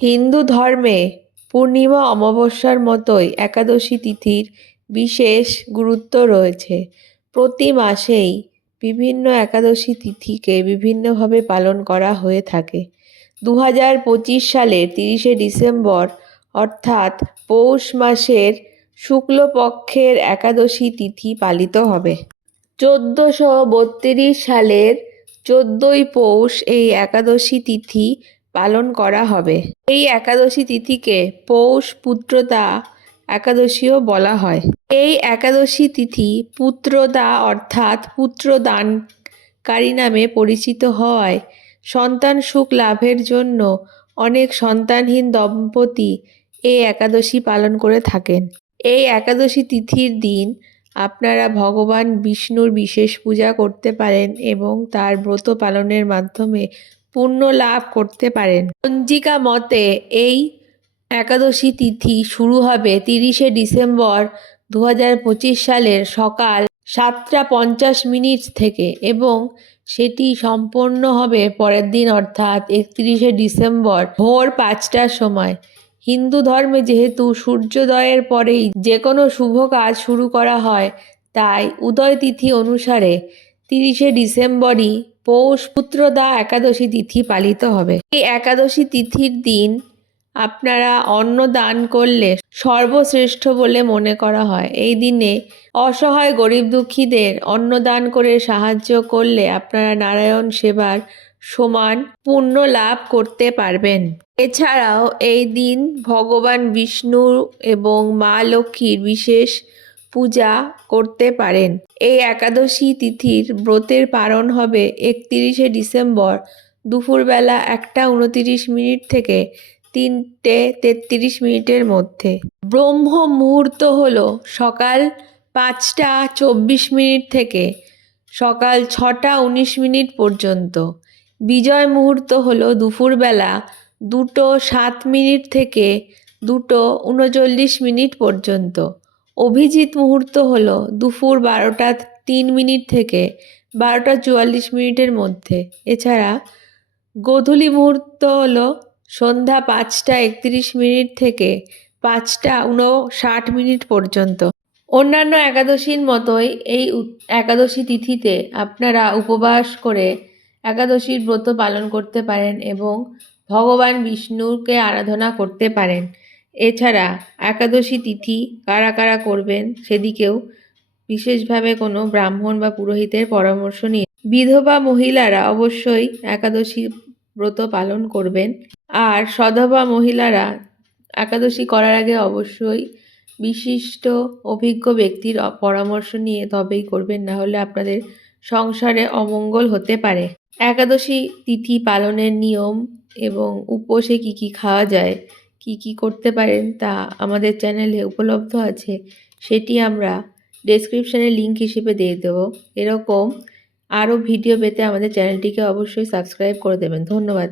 হিন্দু ধর্মে পূর্ণিমা অমাবস্যার মতোই একাদশী তিথির বিশেষ গুরুত্ব রয়েছে। প্রতি মাসেই বিভিন্ন একাদশী তিথিকে বিভিন্নভাবে পালন করা হয়ে থাকে। 2025 সালের 30শে ডিসেম্বর অর্থাৎ পৌষ মাসের শুক্লপক্ষের একাদশী তিথি পালিত হবে। 1432 সালের 14ই পৌষ এই একাদশী তিথি পালন করা হবে। এই একাদশী তিথিকে পৌষ পুত্রদা একাদশীও বলা হয়। এই একাদশী তিথি পুত্রদা অর্থাৎ পুত্রদানকারী নামে পরিচিত হওয়ায় সন্তান সুখ লাভের জন্য অনেক সন্তানহীন দম্পতি এই একাদশী পালন করে থাকেন। এই একাদশী তিথির দিন আপনারা ভগবান বিষ্ণুর বিশেষ পূজা করতে পারেন এবং তার ব্রত পালনের মাধ্যমে পুণ্য লাভ করতে পারেন। পঞ্জিকা মতে এই একাদশী তিথি শুরু হবে 30শে ডিসেম্বর 2025 সালের সকাল 7:50 থেকে এবং সেটি সম্পন্ন হবে পরের দিন অর্থাৎ 31শে ডিসেম্বর ভোর 5টার সময়। হিন্দু ধর্মে যেহেতু সূর্যোদয়ের পরেই যে কোনো শুভ কাজ শুরু করা হয়, তাই উদয় তিথি অনুসারে 30শে ডিসেম্বরই পৌষ পুত্রদা একাদশী তিথি পালিত হবে। এই একাদশী তিথির দিন আপনারা অন্ন দান করলে সর্বশ্রেষ্ঠ বলে মনে করা হয়। এই দিনে অসহায় গরিব দুঃখীদের অন্ন দান করে সাহায্য করলে আপনারা নারায়ণ সেবার সমান পুণ্য লাভ করতে পারবেন। এছাড়াও এই দিন ভগবান বিষ্ণু এবং মা লক্ষ্মীর বিশেষ পূজা করতে পারেন। এই একাদশী তিথির ব্রতের পালন হবে 31শে ডিসেম্বর দুপুরবেলা 1:29 থেকে 3:33 মধ্যে। ব্রহ্ম মুহূর্ত হল সকাল 5:24 থেকে সকাল 6:19 পর্যন্ত। বিজয় মুহূর্ত হল দুপুরবেলা 2:07 থেকে 2:39 পর্যন্ত। অভিজিৎ মুহূর্ত হল দুপুর 12:03 থেকে 12:44 মধ্যে। এছাড়া গোধূলি মুহূর্ত হল সন্ধ্যা 5:31 থেকে 5:59 পর্যন্ত। অন্যান্য একাদশীর মতোই এই একাদশী তিথিতে আপনারা উপবাস করে একাদশীর ব্রত পালন করতে পারেন এবং ভগবান বিষ্ণুকে আরাধনা করতে পারেন। এছাড়া একাদশী তিথি কারা কারা করবেন সেদিকেও বিশেষভাবে কোনো ব্রাহ্মণ বা পুরোহিতের পরামর্শ নিয়ে বিধবা মহিলারা অবশ্যই একাদশী ব্রত পালন করবেন। আর সধবা মহিলারা একাদশী করার আগে অবশ্যই বিশিষ্ট অভিজ্ঞ ব্যক্তির পরামর্শ নিয়ে তবেই করবেন, না হলে আপনাদের সংসারে অমঙ্গল হতে পারে। একাদশী তিথি পালনের নিয়ম এবং উপোসে কী কী খাওয়া যায়, কী কী করতে পারেন তা আমাদের চ্যানেলে উপলব্ধ আছে, সেটি আমরা ডেসক্রিপশানে লিঙ্ক হিসেবে দিয়ে দেবো। এরকম আরও ভিডিও পেতে আমাদের চ্যানেলটিকে অবশ্যই সাবস্ক্রাইব করে দেবেন। ধন্যবাদ।